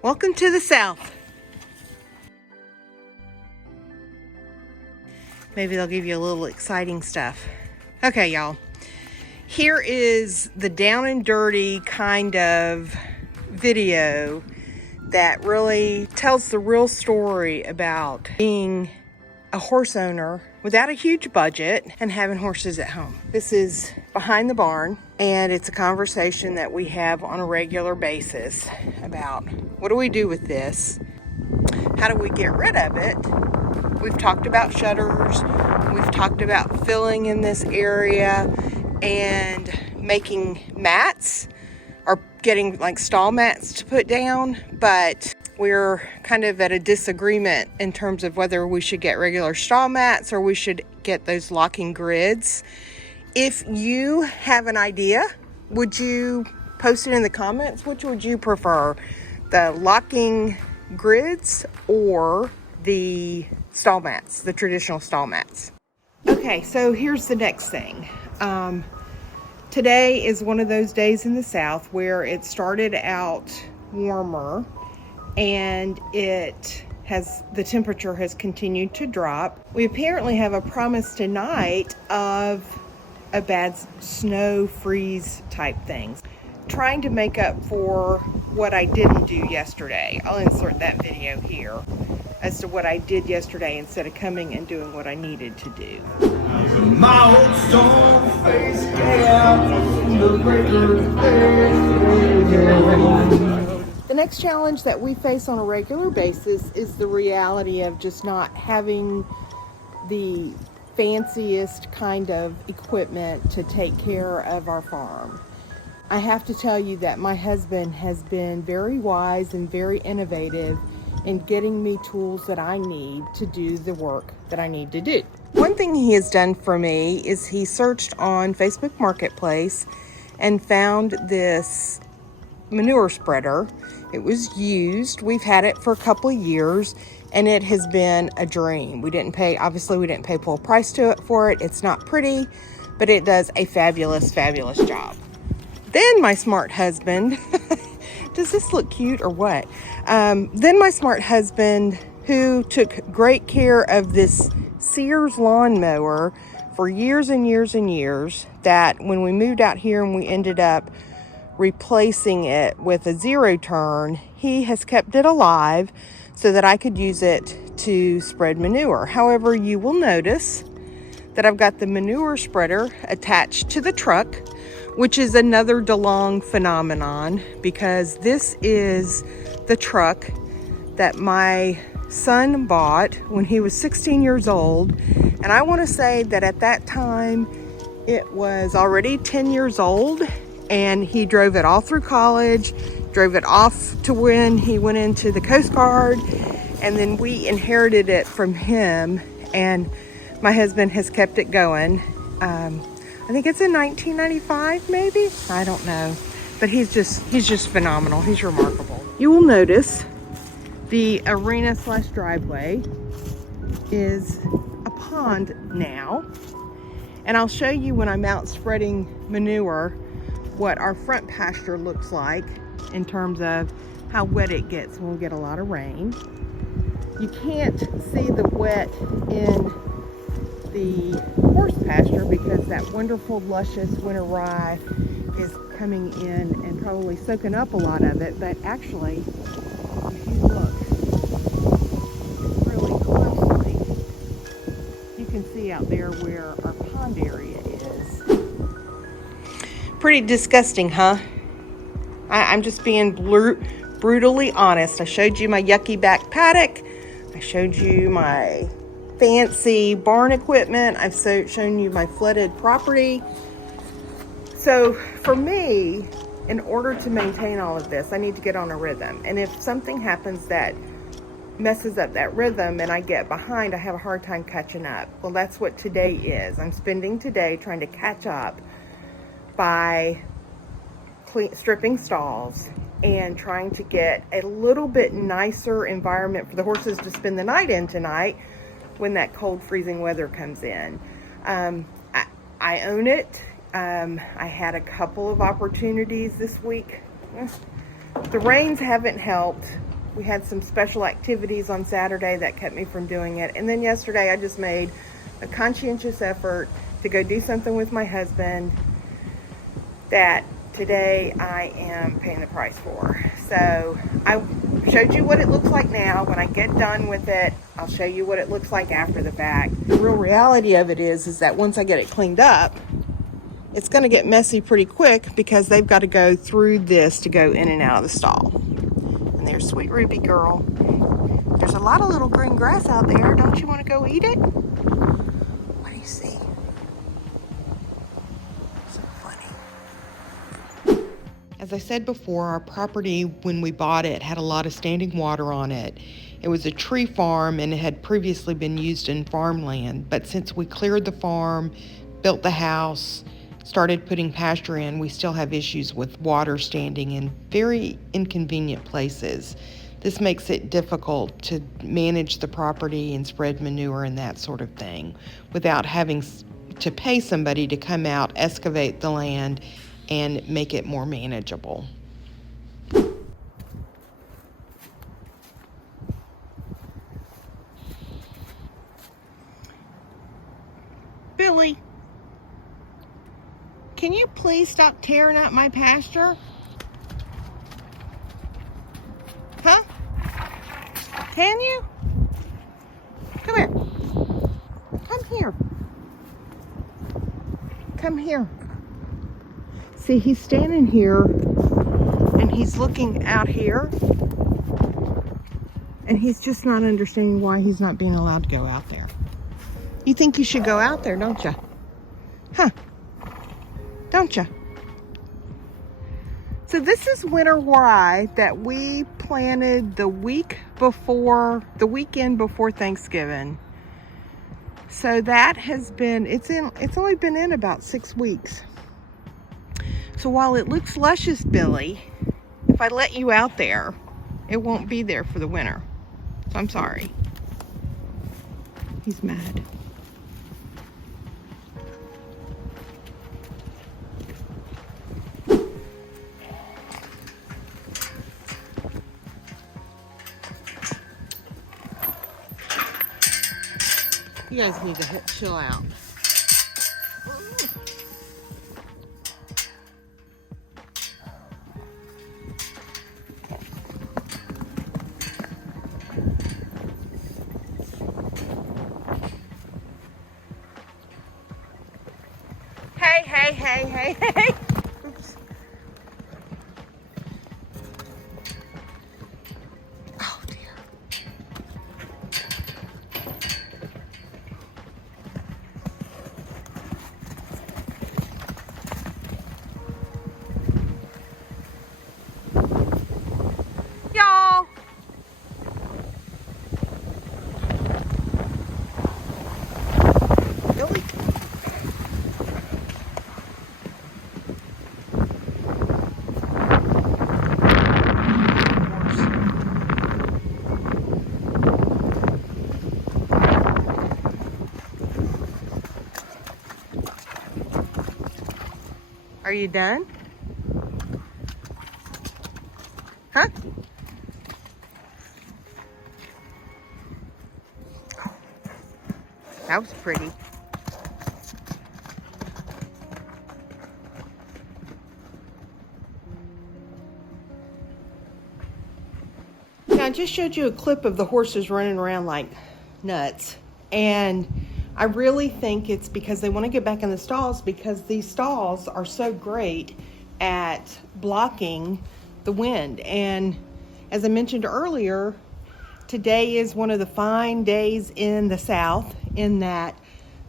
Welcome to the South. Maybe they'll give you a little exciting stuff. Okay, y'all. Here is the down and dirty kind of video that really tells the real story about being a horse owner without a huge budget and having horses at home. This is behind the barn, and it's a conversation that we have on a regular basis about what do we do with this? How do we get rid of it? We've talked about shutters. We've talked about filling in this area and making mats or getting like stall mats to put down, but we're kind of at a disagreement in terms of whether we should get regular stall mats or we should get those locking grids. If you have an idea, would you post it in the comments? Which would you prefer, the locking grids or the stall mats, the traditional stall mats? Okay, so here's the next thing. Today is one of those days in the South where it started out warmer and the temperature has continued to drop. We apparently have a promise tonight of a bad snow freeze type thing. Trying to make up for what I didn't do yesterday. I'll insert that video here as to what I did yesterday instead of coming and doing what I needed to do. My old stone face The next challenge that we face on a regular basis is the reality of just not having the fanciest kind of equipment to take care of our farm. I have to tell you that my husband has been very wise and very innovative in getting me tools that I need to do the work that I need to do. One thing he has done for me is he searched on Facebook Marketplace and found this manure spreader. It was used. We've had it for a couple of years and it has been a dream. Obviously we didn't pay full price for it. It's not pretty, but it does a fabulous, fabulous job. Then my smart husband, does this look cute or what? Then my smart husband, who took great care of this Sears lawnmower for years and years and years, that when we moved out here and we ended up replacing it with a zero turn, he has kept it alive so that I could use it to spread manure. However, you will notice that I've got the manure spreader attached to the truck, which is another DeLong phenomenon, because this is the truck that my son bought when he was 16 years old. And I want to say that at that time, it was already 10 years old, and he drove it all through college, drove it off to when he went into the Coast Guard, and then we inherited it from him, and my husband has kept it going. I think it's in 1995, maybe? I don't know. But he's just phenomenal. He's remarkable. You will notice the arena/driveway is a pond now. And I'll show you when I'm out spreading manure what our front pasture looks like in terms of how wet it gets when we get a lot of rain. You can't see the wet in the horse pasture because that wonderful luscious winter rye is coming in and probably soaking up a lot of it. But actually, if you look really closely, you can see out there where our pond area is. Pretty disgusting, huh? I'm just being brutally honest. I showed you my yucky back paddock. I showed you my fancy barn equipment. I've shown you my flooded property. So for me, in order to maintain all of this, I need to get on a rhythm. And if something happens that messes up that rhythm and I get behind, I have a hard time catching up. Well, that's what today is. I'm spending today trying to catch up by stripping stalls and trying to get a little bit nicer environment for the horses to spend the night in tonight when that cold freezing weather comes in. I own it. I had a couple of opportunities this week. The rains haven't helped, We had some special activities on Saturday that kept me from doing it. And then yesterday I just made a conscientious effort to go do something with my husband that today I am paying the price for. So I showed you what it looks like now. When I get done with it, I'll show you what it looks like after the fact. The real reality of it is that once I get it cleaned up, it's going to get messy pretty quick because they've got to go through this to go in and out of the stall. And there's Sweet Ruby Girl. There's a lot of little green grass out there. Don't you want to go eat it? What do you see? As I said before, our property, when we bought it, had a lot of standing water on it. It was a tree farm and it had previously been used in farmland. But since we cleared the farm, built the house, started putting pasture in, we still have issues with water standing in very inconvenient places. This makes it difficult to manage the property and spread manure and that sort of thing without having to pay somebody to come out, excavate the land, and make it more manageable. Billy, can you please stop tearing up my pasture? Huh? Can you? Come here. Come here. Come here. See, he's standing here and he's looking out here and he's just not understanding why he's not being allowed to go out there. You think you should go out there, don't you? Huh? Don't you? So this is winter rye that we planted the weekend before Thanksgiving. So that has been, it's only been in about 6 weeks. So while it looks luscious, Billy, if I let you out there, it won't be there for the winter. So I'm sorry. He's mad. You guys need to chill out. Hey. Oops. Oh dear. Y'all. Billy. Are you done? Huh? That was pretty. Now, I just showed you a clip of the horses running around like nuts, and I really think it's because they want to get back in the stalls because these stalls are so great at blocking the wind. And as I mentioned earlier, today is one of the fine days in the South in that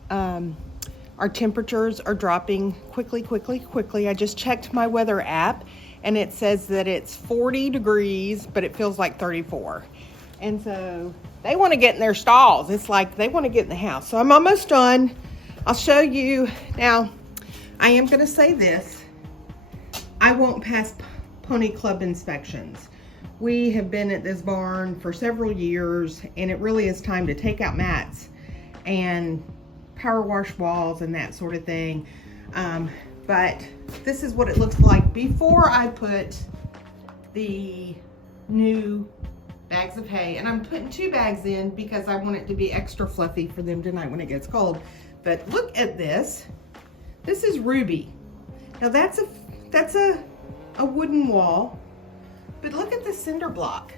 our temperatures are dropping quickly. I just checked my weather app and it says that it's 40 degrees, but it feels like 34. And so they want to get in their stalls. It's like they want to get in the house. So I'm almost done. I'll show you. Now, I am going to say this. I won't pass pony club inspections. We have been at this barn for several years, and it really is time to take out mats and power wash walls and that sort of thing. But this is what it looks like before I put the new bags of hay. And I'm putting 2 bags in because I want it to be extra fluffy for them tonight when it gets cold. But look at this. This is Ruby. Now that's a wooden wall, but look at the cinder block.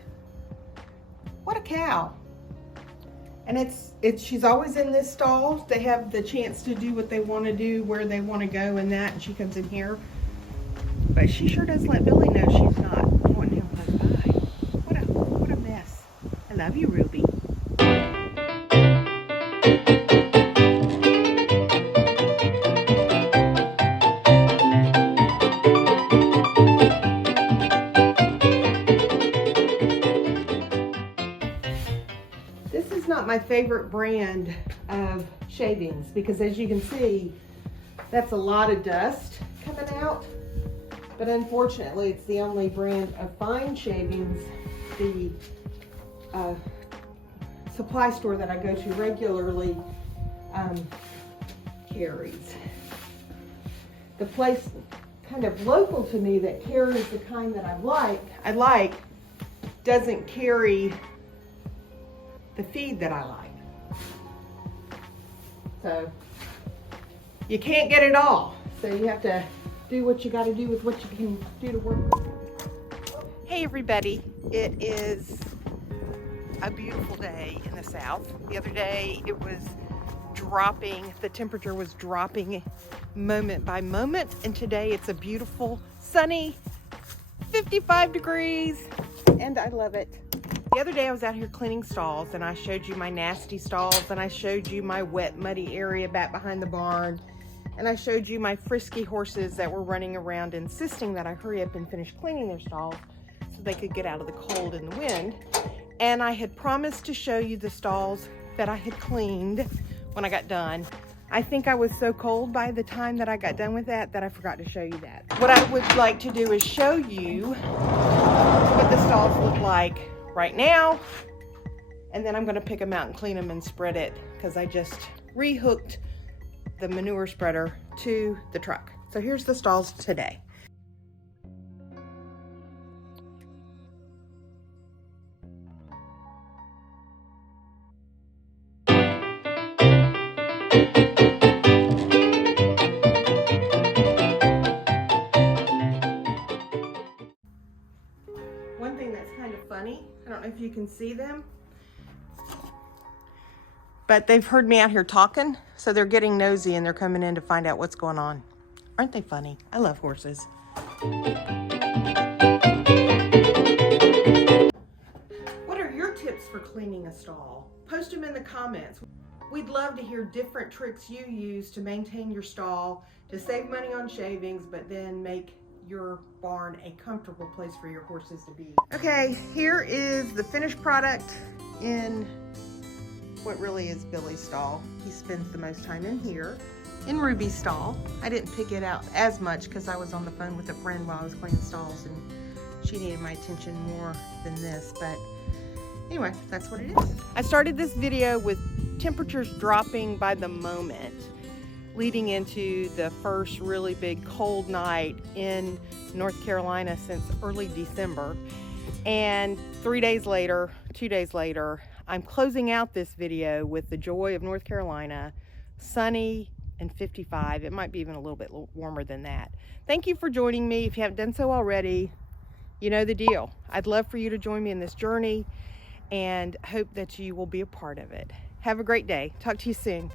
What a cow. And she's always in this stall. They have the chance to do what they want to do, where they want to go and that, and she comes in here. But she sure does let Billy know she's not wanting him close by. What a mess. I love you, Ruby. This is not my favorite brand of shavings because, as you can see, that's a lot of dust coming out. But unfortunately, it's the only brand of fine shavings the supply store that I go to regularly carries. The place kind of local to me that carries the kind that I like doesn't carry the feed that I like. So you can't get it all. So you have to do what you got to do with what you can do to work with. Hey everybody, it is a beautiful day in the south. The other day it was dropping, the temperature was dropping moment by moment, and today it's a beautiful sunny 55 degrees and I love it. The other day I was out here cleaning stalls and I showed you my nasty stalls and I showed you my wet muddy area back behind the barn. And I showed you my frisky horses that were running around insisting that I hurry up and finish cleaning their stalls so they could get out of the cold and the wind. And I had promised to show you the stalls that I had cleaned when I got done. I think I was so cold by the time that I got done with that I forgot to show you that. What I would like to do is show you what the stalls look like right now. And then I'm gonna pick them out and clean them and spread it because I just rehooked the manure spreader to the truck. So here's the stalls today. One thing that's kind of funny, I don't know if you can see them, but they've heard me out here talking, so they're getting nosy and they're coming in to find out what's going on. Aren't they funny? I love horses. What are your tips for cleaning a stall? Post them in the comments. We'd love to hear different tricks you use to maintain your stall, to save money on shavings, but then make your barn a comfortable place for your horses to be. Okay, here is the finished product in what really is Billy's stall. He spends the most time in here. In Ruby's stall, I didn't pick it out as much because I was on the phone with a friend while I was cleaning stalls and she needed my attention more than this, but anyway, that's what it is. I started this video with temperatures dropping by the moment, leading into the first really big cold night in North Carolina since early December. And 2 days later, I'm closing out this video with the joy of North Carolina, sunny and 55. It might be even a little bit warmer than that. Thank you for joining me. If you haven't done so already, you know the deal. I'd love for you to join me in this journey and hope that you will be a part of it. Have a great day. Talk to you soon.